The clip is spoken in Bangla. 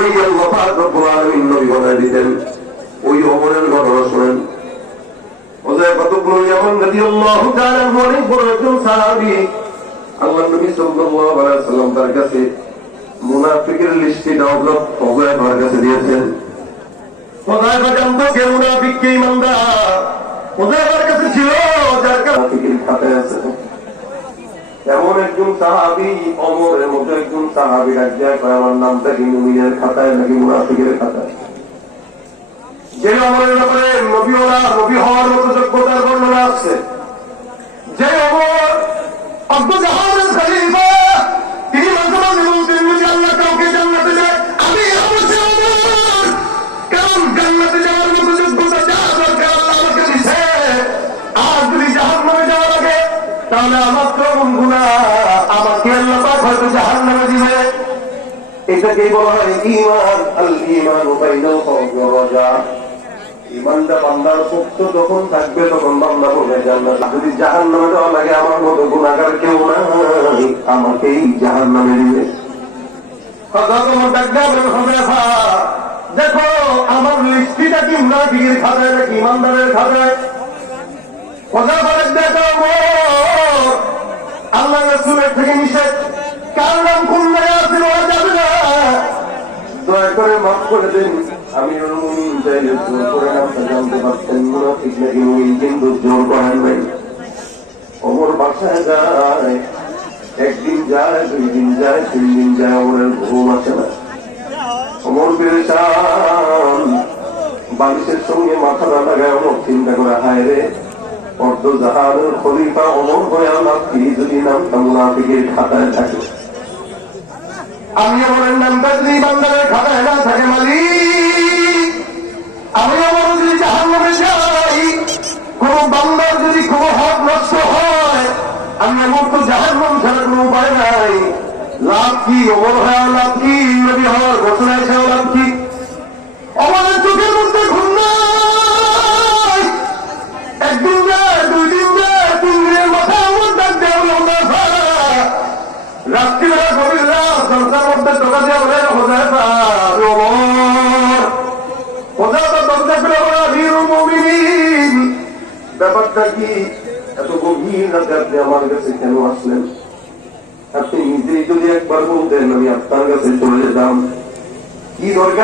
ওমরকেই আল্লাহ পাক রব্বুল আলামিন নবী বানায় দিতেন। ওই ওমরের ঘটনা শুনেন। হুযায়ফা ইবনে ইয়ামান রাদিয়াল্লাহু তাআলা অনেক বড় একজন সাহাবী। আল্লাহর নবী সাল্লাল্লাহু আলাইহি ওয়াসাল্লাম তার কাছে মুনাফিকের লিস্টটি হুযায়ফার কাছে দিয়েছেন। হুযায়ফা জানতো কে মুনাফিক কে ঈমানদার। হুযায়ফার কাছে ছিল যার মুনাফিকের খাতায় আছে। এমন একজন সাহাবী, ওমরের মতো একজন সাহাবী রাজ্জায় কয় আমার নামটা কি মুমিনের খাতায় নাকি মুনাফিকের খাতায়? যে ওমরের ব্যাপারে নবী হওয়ার মতো যোগ্যতার বর্ণনা আছে, যে ওমর আবু জাহালের খলিফা, তিনি মাঝে মাঝে বলতেন যদি আল্লাহ কাউকে জান্নাতে যায় আমি অবশ্যই ওমর, কারণ জান্নাতে যাওয়ার মতো যোগ্যতা যা দরকার আল্লাহ আমাকে দিছে। আর যদি জাহান্নামে যাওয়া লাগে তাহলে আমার কোন গুনাহ আমাকে আল্লাহ পাক হয়তো জাহান্নামে দিবে। এটাকেই বলা হয় ঈমান। আল ঈমানু বাইনাল খাউফি ওয়ার রাজা। ঈমানটা বান্দার পক্ষ যখন থাকবে তখন বান্দা বলবে জান্নাত, যদি জাহান্নামে যাওয়া লাগে আমার মতো গুনাহগার কেউ নাই, আমাকেই জাহান্নামে দিবে। দেখো আমার লিস্টিটা কি মুনাফিকের খাতায় নাকি ঈমানদারের খাতায়? আল্লাহ রাসূলের থেকে নিষেধ, কার নাম কোন জায়গায় আছে বলা যাবে না, দয়া করে মাফ করে দিন। আমি চাইলে জোর করে নামটা জানতে পারতেন মুনাফিক নাকি মুমিন, কিন্তু জোর করেন নাই। ওমর বাসায় যায়, একদিন যায়, 2 দিন যায়, 3 দিন যায়, ওমরের ঘুম আসে না। ওমর পেরেশান, বালিশের সঙ্গে মাথা না লাগায় ওমর চিন্তা করে হায় রে অর্ধ জাহানের খলিফা ওমর হয়ে লাভ কি যদি নামটা মুনাফিকের খাতায় থাকে। আমি ওমরের নামটা যদি বান্দারের খাতায় না থাকে মালিক, আমি ওমর যদি জাহান্নামে যাই, কোন বান্দার যদি কোন হক নষ্ট হয়, আমি ওমর তো জাহান্নাম ছাড়া কোনো উপায় নাই। লাভ কি ওমর হয়ে লাভ কি, নবী হওয়ার ঘোষণা এসেও লাভ কি? ওমরের চোখের মধ্যে ঘুম নাই। একদিন যায়, 2 দিন যায়, 3 দিনের মাথায় ওমর ডাক দেয় রাত্রিবেলা গভীর রাত দরজার মধ্যে ঢোকা দিয়ে বলে হুযায়ফা ওমর, হুযায়ফা দরজা খুলে বলে আমিরুল মুমিনিন, ব্যাপারটা কি এত গভীর রাতে আপনি আমার কাছে কেন আসলেন? আপনি নিজেই যদি একবার বলতেন আমি আপনার কাছে চলে যেতাম। কি দরকার